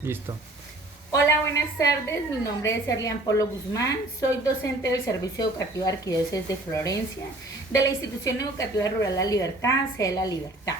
Listo. Hola, buenas tardes. Mi nombre es Erlian Polo Guzmán. Soy docente del Servicio Educativo de Arquidiócesis de Florencia, de la Institución Educativa Rural La Libertad, sede La Libertad.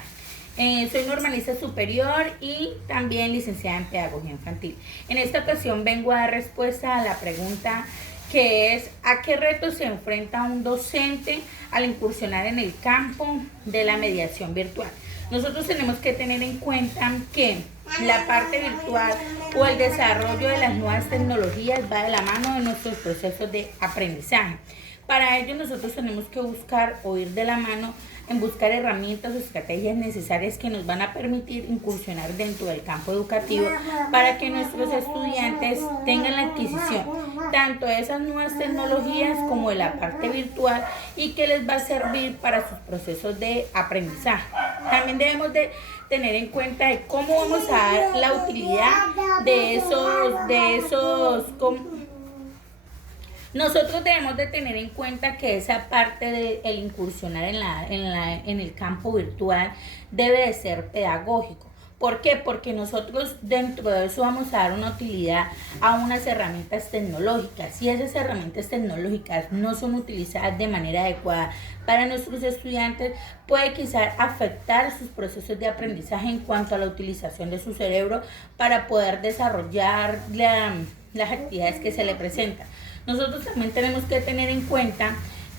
Soy normalista superior y también licenciada en Pedagogía Infantil. En esta ocasión vengo a dar respuesta a la pregunta que es: ¿a qué retos se enfrenta un docente al incursionar en el campo de la mediación virtual? Nosotros tenemos que tener en cuenta que la parte virtual o el desarrollo de las nuevas tecnologías va de la mano de nuestros procesos de aprendizaje. Para ello nosotros tenemos que buscar o ir de la mano en buscar herramientas o estrategias necesarias que nos van a permitir incursionar dentro del campo educativo para que nuestros estudiantes tengan la adquisición tanto de esas nuevas tecnologías como de la parte virtual, y que les va a servir para sus procesos de aprendizaje. También debemos de tener en cuenta de cómo vamos a dar la utilidad de esos nosotros debemos de tener en cuenta que esa parte de el incursionar en el campo virtual debe de ser pedagógico. ¿Por qué? Porque nosotros dentro de eso vamos a dar una utilidad a unas herramientas tecnológicas. Si esas herramientas tecnológicas no son utilizadas de manera adecuada para nuestros estudiantes, puede quizás afectar sus procesos de aprendizaje en cuanto a la utilización de su cerebro para poder desarrollar las actividades que se le presentan. Nosotros también tenemos que tener en cuenta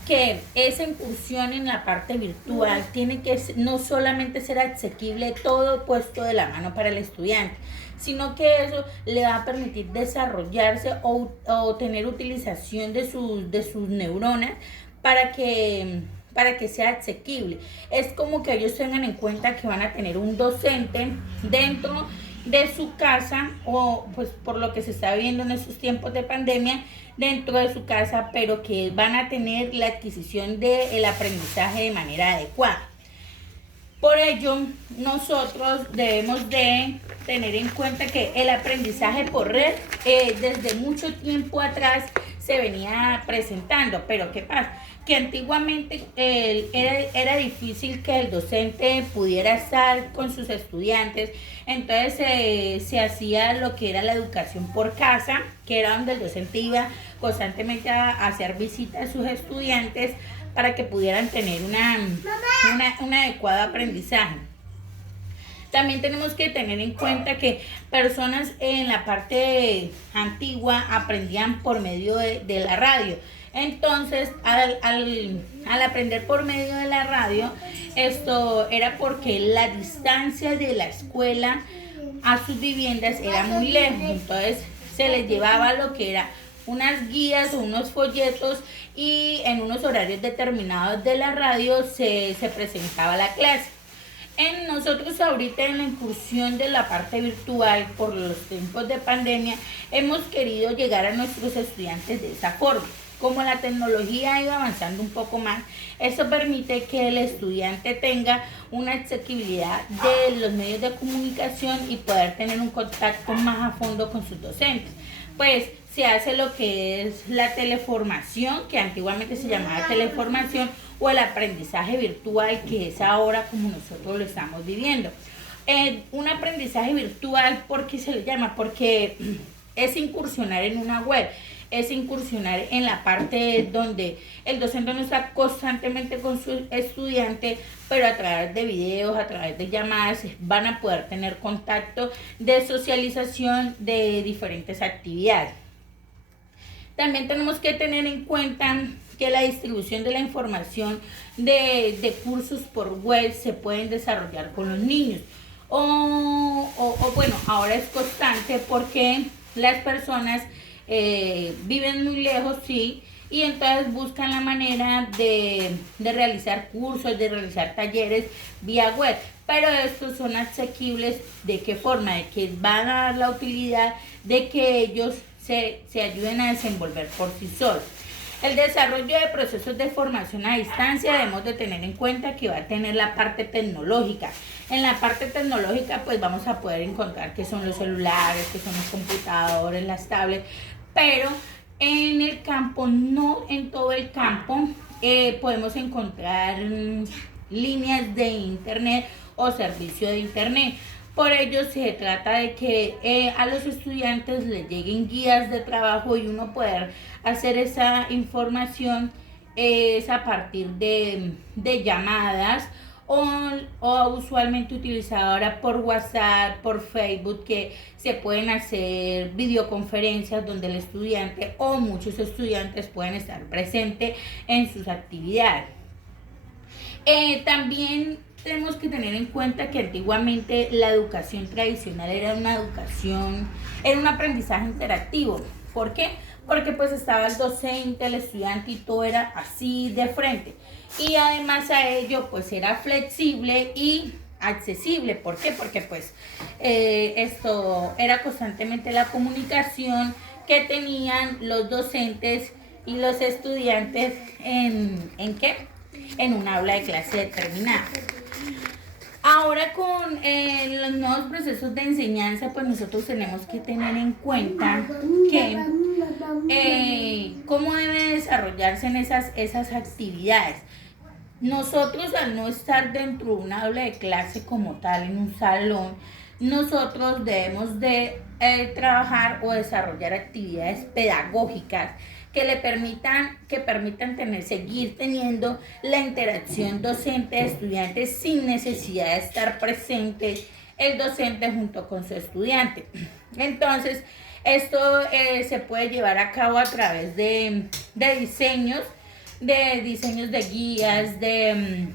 que esa incursión en la parte virtual tiene que no solamente ser asequible, todo puesto de la mano para el estudiante, sino que eso le va a permitir desarrollarse o tener utilización de sus neuronas para que sea asequible. Es como que ellos tengan en cuenta que van a tener un docente dentro de su casa, o pues por lo que se está viendo en estos tiempos de pandemia, dentro de su casa, pero que van a tener la adquisición del aprendizaje de manera adecuada. Por ello, nosotros debemos de tener en cuenta que el aprendizaje por red desde mucho tiempo atrás se venía presentando, pero ¿qué pasa? Que antiguamente era difícil que el docente pudiera estar con sus estudiantes, entonces se hacía lo que era la educación por casa, que era donde el docente iba constantemente a hacer visitas a sus estudiantes para que pudieran tener un adecuado aprendizaje. También tenemos que tener en cuenta que personas en la parte antigua aprendían por medio de la radio. Entonces, al aprender por medio de la radio, esto era porque la distancia de la escuela a sus viviendas era muy lejos. Entonces, se les llevaba lo que era unas guías o unos folletos, y en unos horarios determinados de la radio se presentaba la clase. En nosotros ahorita, en la incursión de la parte virtual por los tiempos de pandemia, hemos querido llegar a nuestros estudiantes de esa forma. Como la tecnología ha ido avanzando un poco más, eso permite que el estudiante tenga una asequibilidad de los medios de comunicación y poder tener un contacto más a fondo con sus docentes. Pues se hace lo que es la teleformación, que antiguamente se llamaba teleformación, o el aprendizaje virtual, que es ahora como nosotros lo estamos viviendo. Un aprendizaje virtual, ¿por qué se le llama? Porque es incursionar en una web, es incursionar en la parte donde el docente no está constantemente con su estudiante, pero a través de videos, a través de llamadas, van a poder tener contacto de socialización de diferentes actividades. También tenemos que tener en cuenta que la distribución de la información de cursos por web se pueden desarrollar con los niños. Bueno, ahora es constante porque las personas viven muy lejos, sí, y entonces buscan la manera de realizar cursos, de realizar talleres vía web. Pero estos son asequibles. ¿De qué forma? De que van a dar la utilidad de que ellos se ayuden a desenvolver por sí solos. El desarrollo de procesos de formación a distancia debemos de tener en cuenta que va a tener la parte tecnológica. En la parte tecnológica pues vamos a poder encontrar que son los celulares, que son los computadores, las tablets, pero en el campo, no en todo el campo, podemos encontrar líneas de internet o servicio de internet. Por ello se trata de que a los estudiantes les lleguen guías de trabajo y uno poder hacer esa información es a partir de llamadas o usualmente utilizada ahora por WhatsApp, por Facebook, que se pueden hacer videoconferencias donde el estudiante o muchos estudiantes pueden estar presentes en sus actividades. También tenemos que tener en cuenta que antiguamente la educación tradicional era una educación, era un aprendizaje interactivo. ¿Por qué? Porque pues estaba el docente, el estudiante y todo era así de frente. Y además a ello pues era flexible y accesible. ¿Por qué? Porque pues esto era constantemente la comunicación que tenían los docentes y los estudiantes ¿en qué? En un aula de clase determinada. Ahora con los nuevos procesos de enseñanza, pues nosotros tenemos que tener en cuenta que cómo debe desarrollarse en esas actividades. Nosotros al no estar dentro de un aula de clase como tal, en un salón, nosotros debemos de trabajar o desarrollar actividades pedagógicas que permitan seguir teniendo la interacción docente-estudiante sin necesidad de estar presente el docente junto con su estudiante. Entonces, esto se puede llevar a cabo a través de diseños de guías, de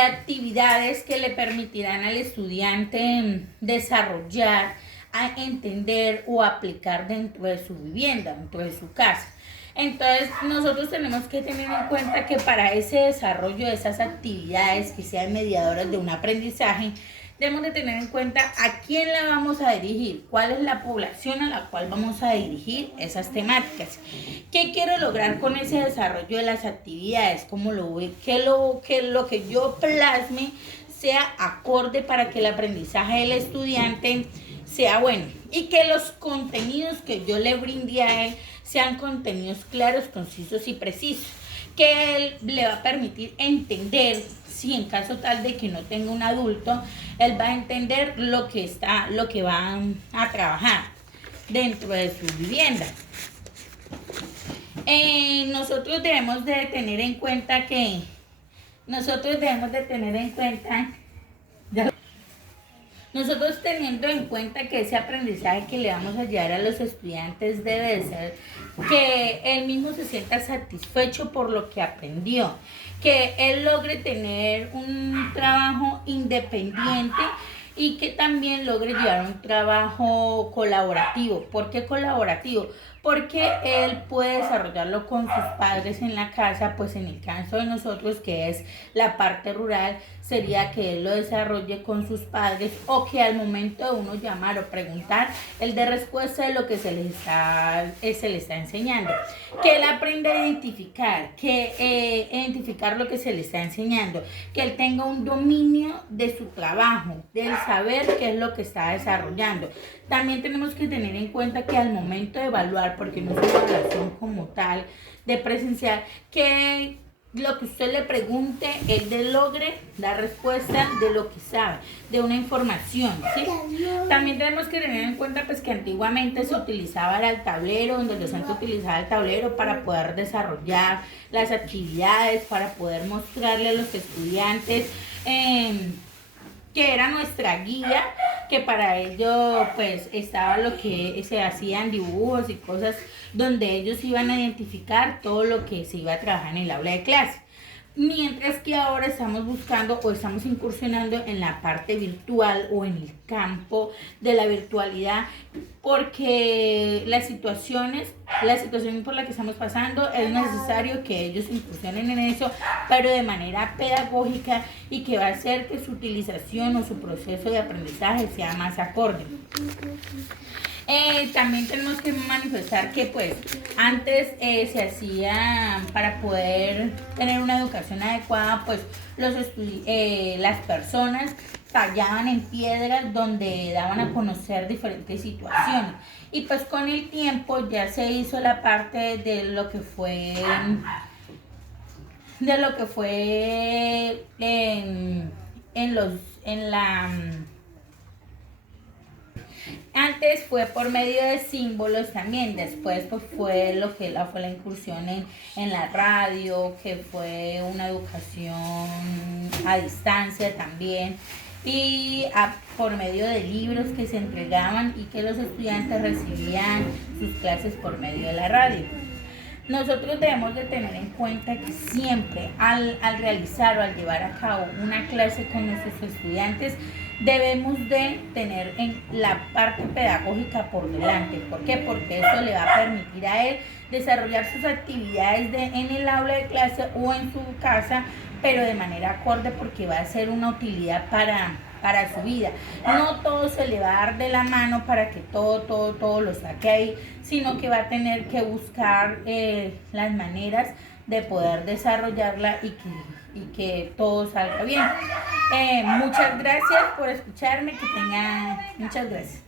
actividades que le permitirán al estudiante desarrollar, a entender o aplicar dentro de su vivienda, dentro de su casa. Entonces, nosotros tenemos que tener en cuenta que para ese desarrollo de esas actividades que sean mediadoras de un aprendizaje, debemos de tener en cuenta a quién la vamos a dirigir, cuál es la población a la cual vamos a dirigir esas temáticas. ¿Qué quiero lograr con ese desarrollo de las actividades? ¿Cómo lo voy? Que lo que yo plasme sea acorde para que el aprendizaje del estudiante sea bueno y que los contenidos que yo le brinde a él sean contenidos claros, concisos y precisos, que él le va a permitir entender, si en caso tal de que no tenga un adulto, él va a entender lo que va a trabajar dentro de su vivienda. Nosotros debemos de tener en cuenta nosotros teniendo en cuenta que ese aprendizaje que le vamos a llevar a los estudiantes debe de ser que él mismo se sienta satisfecho por lo que aprendió, que él logre tener un trabajo independiente y que también logre llevar un trabajo colaborativo. ¿Por qué colaborativo? Porque él puede desarrollarlo con sus padres en la casa, pues en el caso de nosotros, que es la parte rural, sería que él lo desarrolle con sus padres o que al momento de uno llamar o preguntar, él dé respuesta de lo que se le está enseñando. Que él aprenda a identificar lo que se le está enseñando, que él tenga un dominio de su trabajo, del saber qué es lo que está desarrollando. También tenemos que tener en cuenta que al momento de evaluar, porque no es una evaluación como tal de presencial, que lo que usted le pregunte, él logre dar respuesta de lo que sabe, de una información, ¿sí? También tenemos que tener en cuenta pues que antiguamente se utilizaba el tablero, donde el docente utilizaba el tablero para poder desarrollar las actividades, para poder mostrarle a los estudiantes que era nuestra guía, que para ello pues estaba lo que se hacían dibujos y cosas donde ellos iban a identificar todo lo que se iba a trabajar en el aula de clase. Mientras que ahora estamos buscando o estamos incursionando en la parte virtual o en el campo de la virtualidad, porque la situación por la que estamos pasando, es necesario que ellos incursionen en eso, pero de manera pedagógica, y que va a hacer que su utilización o su proceso de aprendizaje sea más acorde. También tenemos que manifestar que pues antes se hacía, para poder tener una educación adecuada, pues las personas tallaban en piedras donde daban a conocer diferentes situaciones, y pues con el tiempo ya se hizo la parte de lo que fue en la antes fue por medio de símbolos también, después pues fue lo que fue la incursión en la radio, que fue una educación a distancia también, y por medio de libros que se entregaban y que los estudiantes recibían sus clases por medio de la radio. Nosotros debemos de tener en cuenta que siempre al realizar o al llevar a cabo una clase con nuestros estudiantes debemos de tener en la parte pedagógica por delante. ¿Por qué? Porque eso le va a permitir a él desarrollar sus actividades en el aula de clase o en su casa, pero de manera acorde, porque va a ser una utilidad para su vida. No todo se le va a dar de la mano para que todo lo saque ahí, sino que va a tener que buscar las maneras de poder desarrollarla y que todo salga bien. Muchas gracias por escucharme, que tengan muchas gracias.